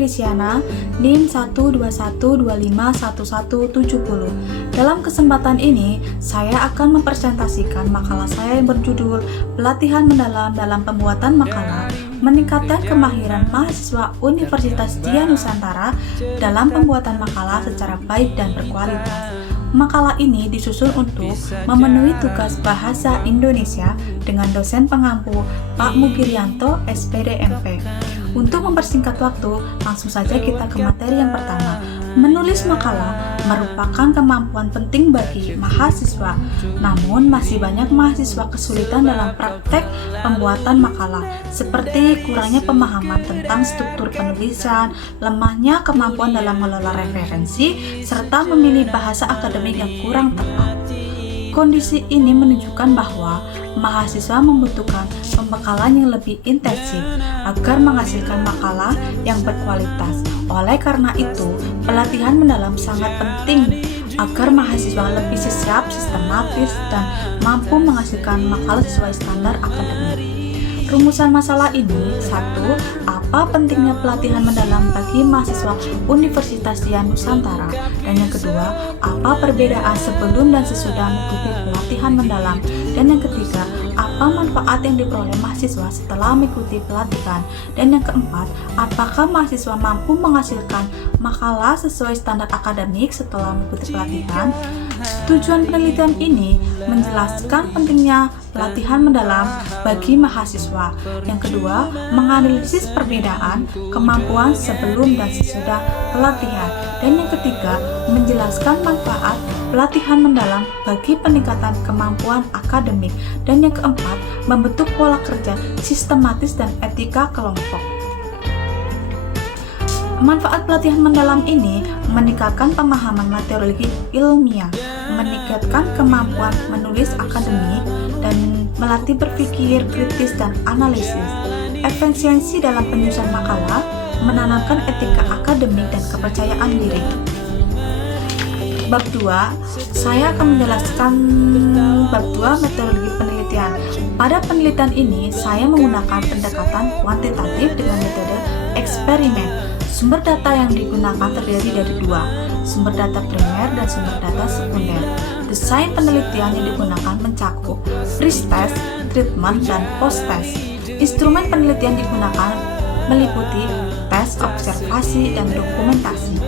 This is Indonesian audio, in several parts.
Risiana, NIM 121251170. Dalam kesempatan ini, saya akan mempresentasikan makalah saya yang berjudul Pelatihan Mendalam dalam Pembuatan Makalah, meningkatkan kemahiran mahasiswa Universitas Dian Nusantara dalam pembuatan makalah secara baik dan berkualitas. Makalah ini disusun untuk memenuhi tugas bahasa Indonesia dengan dosen pengampu Pak Mugirianto, SPD MP. Untuk mempersingkat waktu, langsung saja kita ke materi yang pertama. Menulis makalah merupakan kemampuan penting bagi mahasiswa, namun masih banyak mahasiswa kesulitan dalam praktek pembuatan makalah, seperti kurangnya pemahaman tentang struktur penulisan, lemahnya kemampuan dalam mengelola referensi, serta memilih bahasa akademik yang kurang tepat. Kondisi ini menunjukkan bahwa mahasiswa membutuhkan pembekalan yang lebih intensif agar menghasilkan makalah yang berkualitas. Oleh karena itu, pelatihan mendalam sangat penting agar mahasiswa lebih siap, sistematis, dan mampu menghasilkan makalah sesuai standar akademik. Rumusan masalah ini: 1. Apa pentingnya pelatihan mendalam bagi mahasiswa Universitas Dian Nusantara? Dan yang kedua, apa perbedaan sebelum dan sesudah mengikuti pelatihan mendalam? Dan yang ketiga, apa manfaat yang diperoleh mahasiswa setelah mengikuti pelatihan? Dan yang keempat, apakah mahasiswa mampu menghasilkan makalah sesuai standar akademik setelah mengikuti pelatihan? Tujuan penelitian ini menjelaskan pentingnya pelatihan mendalam bagi mahasiswa. Yang kedua, menganalisis perbedaan kemampuan sebelum dan sesudah pelatihan. Dan yang ketiga, menjelaskan manfaat pelatihan mendalam bagi peningkatan kemampuan akademik. Dan yang keempat, membentuk pola kerja sistematis dan etika kelompok. Manfaat pelatihan mendalam ini meningkatkan pemahaman meteorologi ilmiah, meningkatkan kemampuan menulis akademik, dan melatih berpikir kritis dan analisis. Efisiensi dalam penyusunan makalah, menanamkan etika akademik dan kepercayaan diri. Bab 2, saya akan menjelaskan bab 2 metodologi penelitian. Pada penelitian ini, saya menggunakan pendekatan kuantitatif dengan metode eksperimen. Sumber data yang digunakan terdiri dari dua, sumber data primer dan sumber data sekunder. Desain penelitian yang digunakan mencakup pre-test, treatment, dan post-test. Instrumen penelitian digunakan meliputi tes, observasi, dan dokumentasi.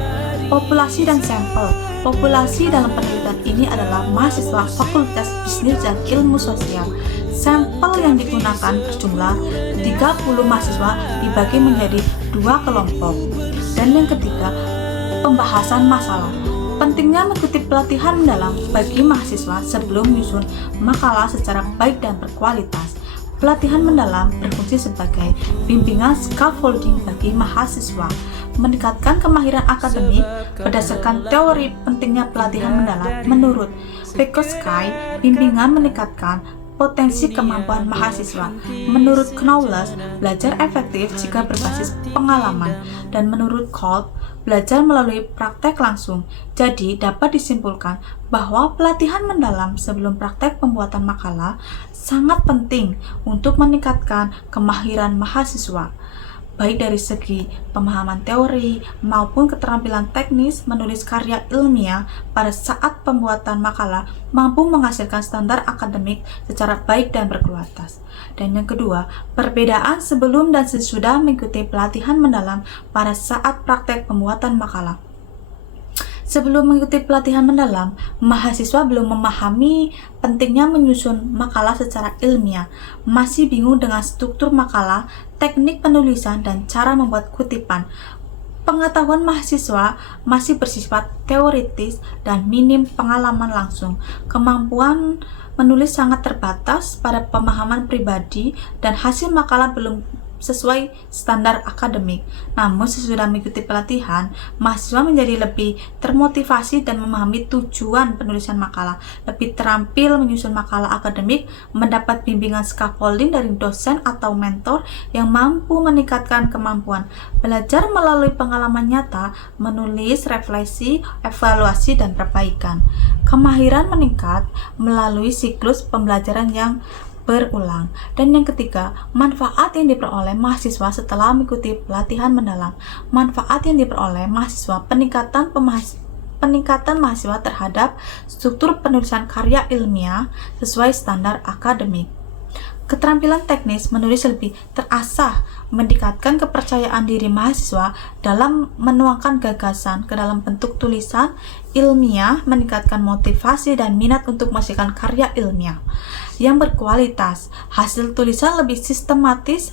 Populasi dan sampel. Populasi dalam penelitian ini adalah mahasiswa Fakultas Bisnis dan Ilmu Sosial. Sampel yang digunakan berjumlah 30 mahasiswa dibagi menjadi 2 kelompok. Dan yang ketiga, pembahasan masalah. Pentingnya mengikuti pelatihan mendalam bagi mahasiswa sebelum menyusun makalah secara baik dan berkualitas. Pelatihan mendalam berfungsi sebagai bimbingan scaffolding bagi mahasiswa, meningkatkan kemahiran akademik berdasarkan teori pentingnya pelatihan mendalam menurut Vygotsky. Bimbingan meningkatkan potensi kemampuan mahasiswa. Menurut Knowles, belajar efektif jika berbasis pengalaman, dan menurut Kolb, belajar melalui praktek langsung. Jadi, dapat disimpulkan bahwa pelatihan mendalam sebelum praktek pembuatan makalah sangat penting untuk meningkatkan kemahiran mahasiswa, baik dari segi pemahaman teori maupun keterampilan teknis menulis karya ilmiah pada saat pembuatan makalah mampu menghasilkan standar akademik secara baik dan berkualitas. Dan yang kedua, perbedaan sebelum dan sesudah mengikuti pelatihan mendalam pada saat praktek pembuatan makalah. Sebelum mengikuti pelatihan mendalam, mahasiswa belum memahami pentingnya menyusun makalah secara ilmiah, masih bingung dengan struktur makalah, teknik penulisan, dan cara membuat kutipan. Pengetahuan mahasiswa masih bersifat teoritis dan minim pengalaman langsung. Kemampuan menulis sangat terbatas pada pemahaman pribadi dan hasil makalah belum sesuai standar akademik. Namun sesudah mengikuti pelatihan, mahasiswa menjadi lebih termotivasi dan memahami tujuan penulisan makalah, lebih terampil menyusun makalah akademik, mendapat bimbingan scaffolding dari dosen atau mentor yang mampu meningkatkan kemampuan belajar melalui pengalaman nyata, menulis, refleksi, evaluasi, dan perbaikan. Kemahiran meningkat melalui siklus pembelajaran yang berulang. Dan yang ketiga, manfaat yang diperoleh mahasiswa setelah mengikuti pelatihan mendalam. Manfaat yang diperoleh mahasiswa, peningkatan mahasiswa terhadap struktur penulisan karya ilmiah sesuai standar akademik. Keterampilan teknis menulis lebih terasah, meningkatkan kepercayaan diri mahasiswa dalam menuangkan gagasan ke dalam bentuk tulisan ilmiah, meningkatkan motivasi dan minat untuk menghasilkan karya ilmiah yang berkualitas, hasil tulisan lebih sistematis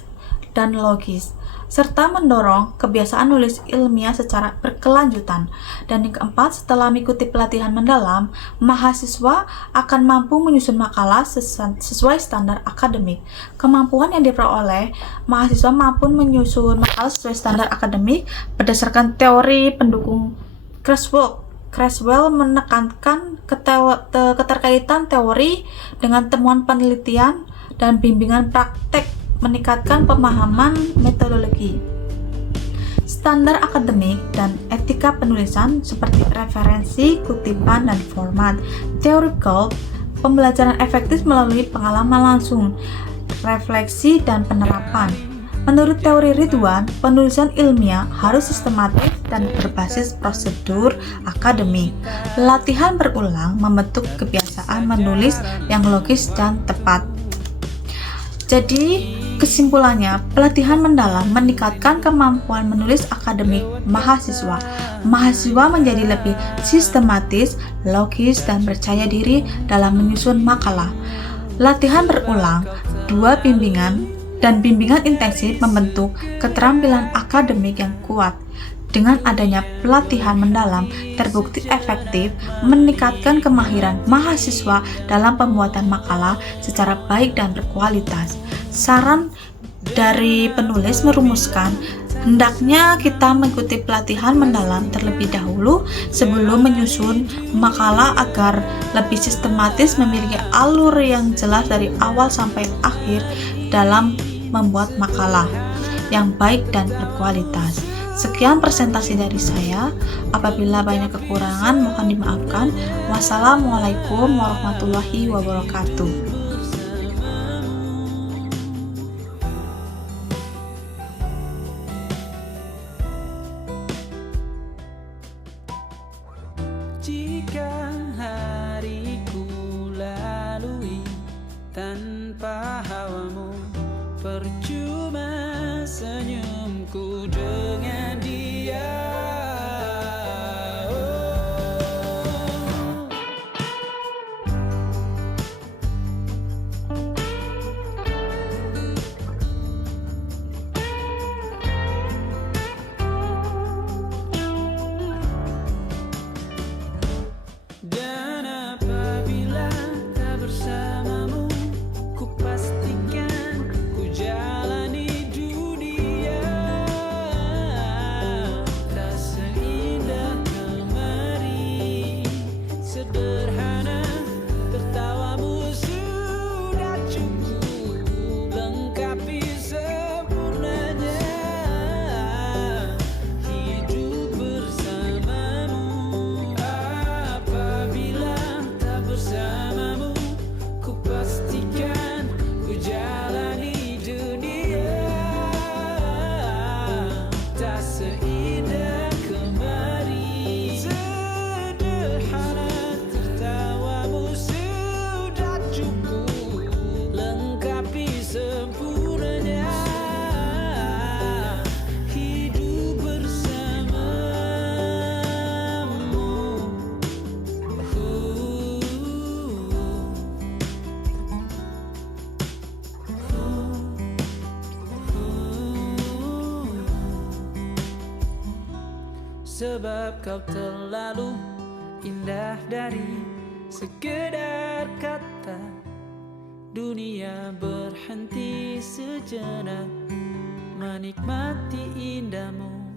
dan logis, serta mendorong kebiasaan nulis ilmiah secara berkelanjutan. Dan yang keempat, setelah mengikuti pelatihan mendalam, mahasiswa akan mampu menyusun makalah sesuai standar akademik. Kemampuan yang diperoleh mahasiswa mampu menyusun makalah sesuai standar akademik berdasarkan teori pendukung Creswell menekankan keterkaitan teori dengan temuan penelitian dan bimbingan praktek, meningkatkan pemahaman metodologi, standar akademik, dan etika penulisan seperti referensi, kutipan, dan format. Theoretical, pembelajaran efektif melalui pengalaman langsung, refleksi, dan penerapan. Menurut teori Ridwan, penulisan ilmiah harus sistematis dan berbasis prosedur akademik. Latihan berulang membentuk kebiasaan menulis yang logis dan tepat. Jadi, kesimpulannya, pelatihan mendalam meningkatkan kemampuan menulis akademik mahasiswa. Mahasiswa menjadi lebih sistematis, logis, dan percaya diri dalam menyusun makalah. Latihan berulang, bimbingan intensif membentuk keterampilan akademik yang kuat. Dengan adanya pelatihan mendalam, terbukti efektif meningkatkan kemahiran mahasiswa dalam pembuatan makalah secara baik dan berkualitas. Saran dari penulis merumuskan, hendaknya kita mengikuti pelatihan mendalam terlebih dahulu sebelum menyusun makalah agar lebih sistematis, memiliki alur yang jelas dari awal sampai akhir dalam membuat makalah yang baik dan berkualitas. Sekian presentasi dari saya. Apabila banyak kekurangan mohon dimaafkan. Wassalamualaikum warahmatullahi wabarakatuh. Jika hariku lalui tanpa hawamu, percuma senyumku dengan dia. Dan apabila tak bersamamu, ku pastikan ku jalani dunia tak seindah kemari. Sederhana, tertawamu sudah cukup lengkapi sempurnanya hidup bersamamu. Apabila tak bersamamu, ku pastikan ku jalani dunia tak seindah kemari. Sederhana, tertawamu sudah cukup lengkapi sempurnanya hidup bersamamu. Sebab kau terlalu indah dari sekedar kata. Dunia berhenti sejenak menikmati indahmu.